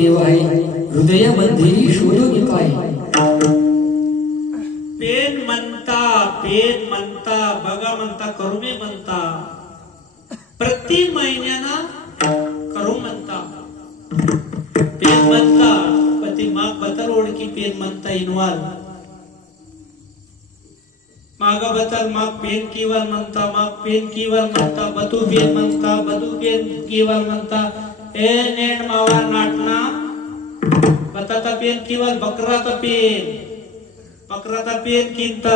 देव आहे हृदयामध्ये शोधून पाय पेन म्हणता बघा म्हणता करुणे म्हणता प्रति महिन्याना करू म्हणता पेन म्हणता पती माग बतर ओळखी पेन म्हणता इनवाल मागा बतर माग पेन कीवर म्हणता माग पेन कीवर म्हणता बतू पेन म्हणता बतू पेन कीवर म्हणता ए नेट मावा नाटना बताता पेन कीवर बकराता पेन ಕಿಂತ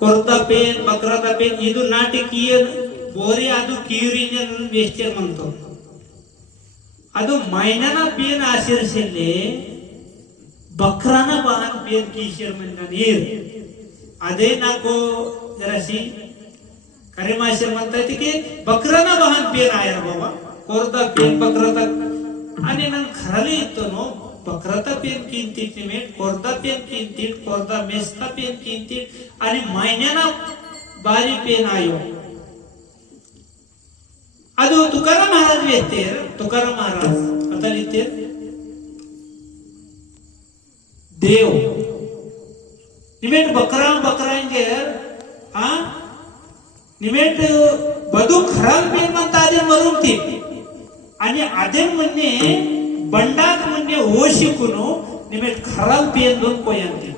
ಕೊರ್ದ ಪೇನ್ ಬಕ್ರದ ಪೇನ್ ಇದು ನಾಟಕೀಯ ಬೋರಿ ಅದು ಕ್ಯೂರಿನ ವೆಸ್ಟರ್ म्हणतो ಅದು ಮೈನನ ಪೇನ್ ಆಶೀರ್ಷೆಲೆ ಬಕ್ರಾನ ಬಹನ್ ಪೇನ್ ಕಿಶರ್ म्हणतात ನೀರ್ ಅದೇ ನಾಕೋ ಜರಾಸಿ ಕರಿಮಾಶರ್ म्हणतात की बकराना बहन पेन आहे बाबा ಕೊರ್ದ ಪೇನ್ ಬಕ್ರದ आणि ನಾನು ಖರಲಿ ಇತ್ತು ನೋ बकराता पेन किंतीत निमेट कोरदा पेन किंतीत कोरदा मेस्ता पेन किंतीत आणि महिन्याना बारी पेन आयो ಅದು ತುಕಾರಾಮ್ ಮಹಾರಾಜ್ ವೇತ್ತೆರ್ ತುಕಾರಾಮ್ ಮಹಾರಾಜ್ आता लिहिते देव निमेट बकरा इंजेर हा निमेट बदू खराब पेन म्हणता आधी मरून ती आणि आधी म्हणणे बंडात म्हणजे ओशिकुनो निमेट खराब पेन दोन कोयांते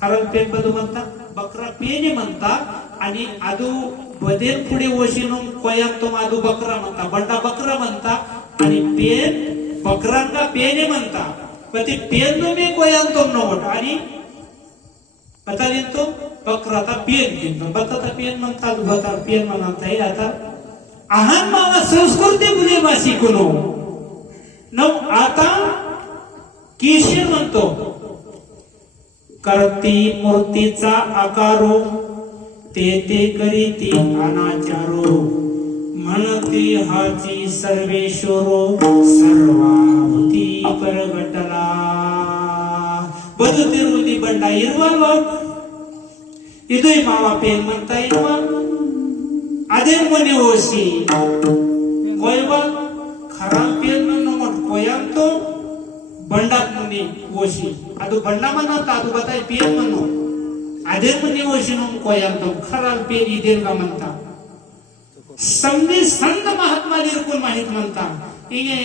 खराब पेन बदू म्हणता बकरा पेन म्हणता आणि आदू बदेल पुढे ओशिनो कोयांतो आदू बकरा म्हणता बंडा बकरा म्हणता आणि पेन बकरांना पेन म्हणता पण ते पेन नो मे कोयांतो नोट आणि आता लिहितो बकराता पेन किंतो बकराता पेन म्हणता बता पेन म्हणता हे आता आहान मावा संस्कृती बुले वासी कुनो नव आता किशीर म्हणतो करती मूर्तीचा आकारो ते करीती अनाचारो म्हणती हाची सर्वेश्वरो सर्वाभूती परगटला बदू तिरुदी बंडा इरवाल इदुई मावा पेन म्हणता इरवाल अदे मने ओशी कोयवाल खराब पेन कोयांतो बंडा मुनी ओशी ಅದು ಬಣ್ಣ ಮನಂತ ಅದು ಬತಾಯಿ ಪೇನ್ ಮನ್ನು ಅದೇ ಮುನಿ ಓಶಿನು कोयांतो खराब पेन इदेन का म्हणता समधी संत महात्मा लिरकून माहित म्हणता हिंगे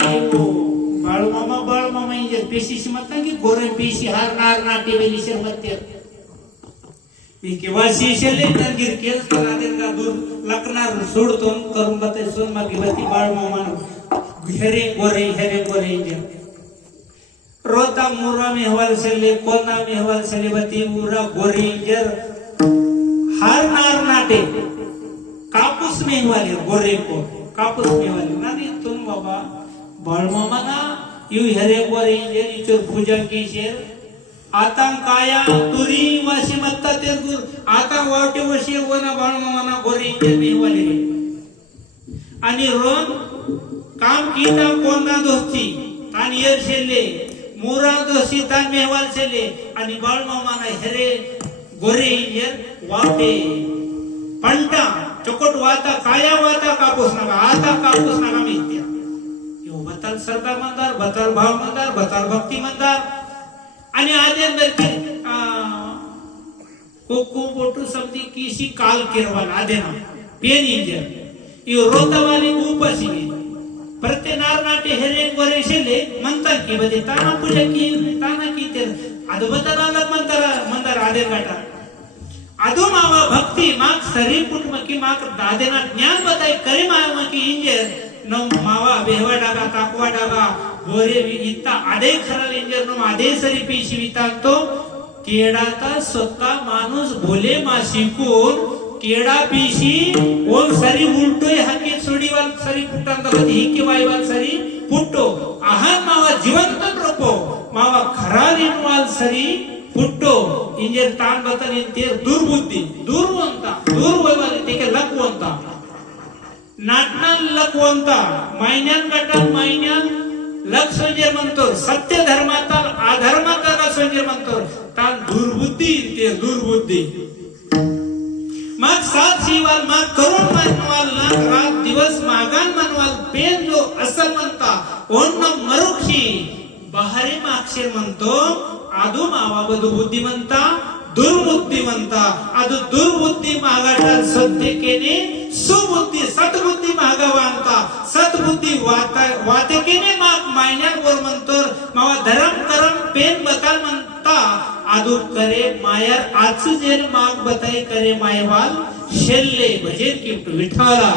बाळमामा इंजे पेशीशी म्हणता की गोरे पेशी हारणार नाटे वेली शर्मत्य मी केव्हा शिशेले नंगीर केस करादेन का दूर लकणार सोडतो करून बताई सोन मागी बती बाळमामा हेरे गोरे इंजे रोता मुरा मेहवाल सेले कोना मेहवाल सेलेबती मुरा गोरी जर हार नार नाटे कापूस मेहवाले गोरे को कापूस मेहवाले नानी तुम बाबा बाळमामाना यू हेरे गोरे जर इचर पूजा की शेर आता काया तुरी वाशी मत्ता ते दूर आता वाटे वशी वना बाळमामाना गोरे जर मेहवाले आणि रोन काम कीता कोना दोस्ती तान यर शेले मुरा दोस्ती तान मेहवाल शेले आणि बाळमामाना हेरे गोरे इंजर वाटे पंटा चोकट वाता काया वाता कापूस नका आता कापूस नका मित्या यो बताल सरदार मंदार बताल भाव मंदार बताल भक्ती मंदार आणि आदे अंदर के कोको बोटू समधी किसी काल केरवाल आदे ना पेन इंजर यो रोतावाली ऊपसी प्रत्येक नारनाटे हेरे गोरे शेले म्हणतात की बदे ताना पूजा की ताना की ते ಅದು ಬದಲಾದ ಮಂದರ ಆದೆ ಘಟ ಅದು ಮಾವ ಭಕ್ತಿ ಮಾಕ್ ಸರಿ ಕುಟುಂಬಕ್ಕೆ ಮಾಕ್ ದಾದೆನ ಜ್ಞಾನ ಬತಾಯಿ ಕರಿ ಮಾವಕ್ಕೆ ಇಂಜರ್ ನಮ್ ಮಾವ ಬೇವಾ ಡಾಗ ತಾಕವಾ ಡಾಗ ಗೋರೆ ಇತ್ತ ಅದೇ ಖರल इंजर ನಮ್ ಅದೇ ಸರಿ ಪೀಸಿ ವಿತಾಂತೋ केडाता स्वतः माणूस भोले मा शिकून केडा पीशी ओम सरी उलटोय हाके सोडीवाल सरी पुट्टांत बदी हिके वायवाल सरी पुट्टो आहान मावा जिवंत रोपो मावा खरारीनवाल सरी पुट्टो इंजर तान बतन ते दुर्बुद्धी दुर्वंता दुर्वयवाल तेके लकवंता नाटनाल लकवंता महिन्यान गटान महिन्यान लक्षजे म्हणतो सत्य धर्माता अधर्माता लक्षजे म्हणतो तान दुर्बुद्धी ते दुर्बुद्धी मग सात शिवाल मग करुण मनवाल लाख रात दिवस मागान मनवाल पेन जो असल म्हणता ओन्न मरुक्षी बहारे माक्षर म्हणतो आदू मावा बदू बुद्धिमंता दुर्बुद्धिमंता आदू दुर्बुद्धी मागाटा सत्य केने सुबुद्धी सतबुद्धी मागवांता सतबुद्धी वाते केने माग मायन्यावर म्हणतो मावा धरम करम पेन बता म्हणता आदू करे मायर आच जेल माग बताई करे मायवाल शेल्ले भजन की विठाला